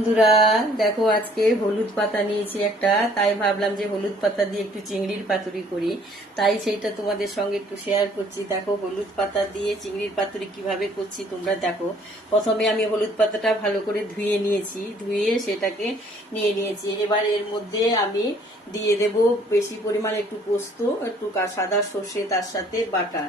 বন্ধুরা দেখো, আজকে হলুদ পাতা নিয়েছি একটা, তাই ভাবলাম যে হলুদ পাতা দিয়ে একটু চিংড়ির পাতুরি করি। তাই সেইটা তোমাদের সঙ্গে একটু শেয়ার করছি। দেখো হলুদ পাতা দিয়ে চিংড়ির পাতুরি কিভাবে করছি তোমরা দেখো। প্রথমে আমি হলুদ পাতাটা ভালো করে ধুয়ে নিয়েছি, ধুয়ে সেটাকে নিয়ে নিয়েছি। এবার এর মধ্যে আমি দিয়ে দেব বেশি পরিমাণ একটু পোস্ত, একটু সাদা সর্ষে, তার সাথে বাটা।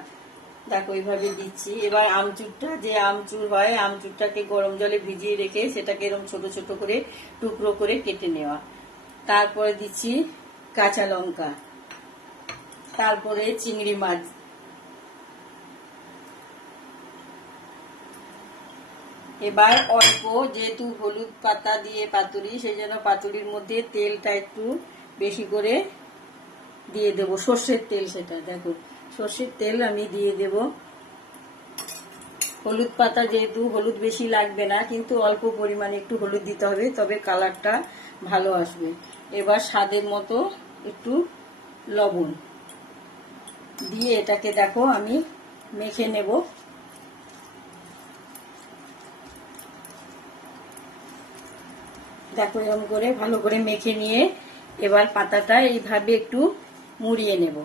দেখো এইভাবে দিচ্ছি। এবার আমচুরটা, যে আমচুর হয়, আমচুরটাকে গরম জলে ভিজিয়ে রেখে সেটাকে এরকম ছোট ছোট করে টুকরো করে কেটে নেওয়া। তারপরে দিচ্ছি কাঁচা লঙ্কা, তারপরে চিংড়ি মাছ, এবার অল্প, যেহেতু হলুদ পাতা দিয়ে পাতুরি, সেই জন্য পাতুরির মধ্যে তেলটা একটু বেশি করে দিয়ে দেবো, সর্ষের তেল। সেটা দেখো সর্ষের তেল আমি দিয়ে দেব। হলুদ পাতা যেহেতু হলুদ বেশি লাগবে না, কিন্তু অল্প পরিমাণে একটু হলুদ দিতে হবে, তবে কালারটা ভালো আসবে। এবার স্বাদের মতো একটু লবণ দিয়ে এটাকে দেখো আমি মেখে নেব। দেখো এরকম করে ভালো করে মেখে নিয়ে এবার পাতাটা এইভাবে একটু মুড়িয়ে নেব।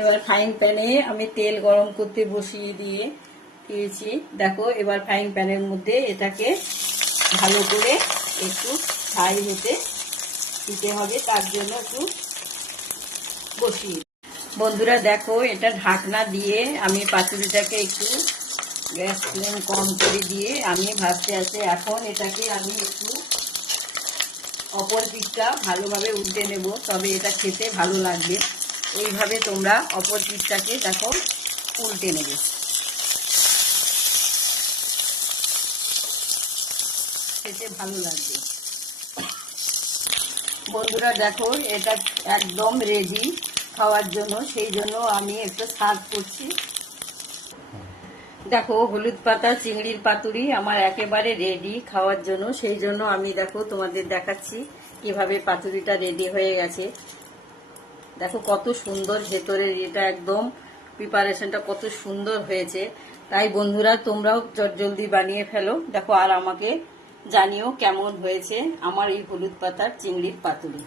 এবার ফ্রাইং প্যানে আমি তেল গরম করতে বসিয়ে দিয়েছি। দেখো এবার ফ্রাইং প্যানের মধ্যে এটাকে ভালো করে একটু ফ্রাই হতে দিতে হবে, তার জন্য একটু বসিয়ে। বন্ধুরা দেখো, এটা ঢাকনা দিয়ে আমি পাতুরিটাকে একটু গ্যাস ফ্লেম কম করে দিয়ে আমি ভাজতে আসে। এখন এটাকে আমি একটু অপর পিঠটা ভালোভাবে উল্টে নেব, তবে এটা খেতে ভালো লাগবে। এইভাবে তোমরা অপর পিঠটাকে দেখো উল্টে নেবে, খেতে ভালো লাগবে। বন্ধুরা দেখো, এটা একদম রেডি খাওয়ার জন্য, সেই জন্য আমি একটু সার্ভ করছি। দেখো হলুদ পাতা চিংড়ির পাতুরি আমার একেবারে রেডি খাওয়ার জন্য, সেই জন্য আমি দেখো তোমাদের দেখাচ্ছি কিভাবে পাতুরিটা রেডি হয়ে গেছে। দেখো কত সুন্দর ভেতরের, এটা একদম প্রিপারেশনটা কত সুন্দর হয়েছে। তাই বন্ধুরা তোমরাও জলদি বানিয়ে ফেলো। দেখো আর আমাকে জানিও কেমন হয়েছে আমার এই হলুদ পাতার চিংড়ির পাতুরি।